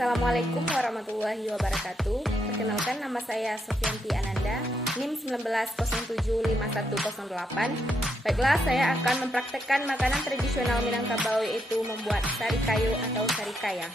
Assalamualaikum warahmatullahi wabarakatuh. Perkenalkan, nama saya Sofianti Ananda, NIM 19075108. Baiklah, saya akan mempraktekkan makanan tradisional Minangkabau, yaitu membuat sari kayu atau sari kaya.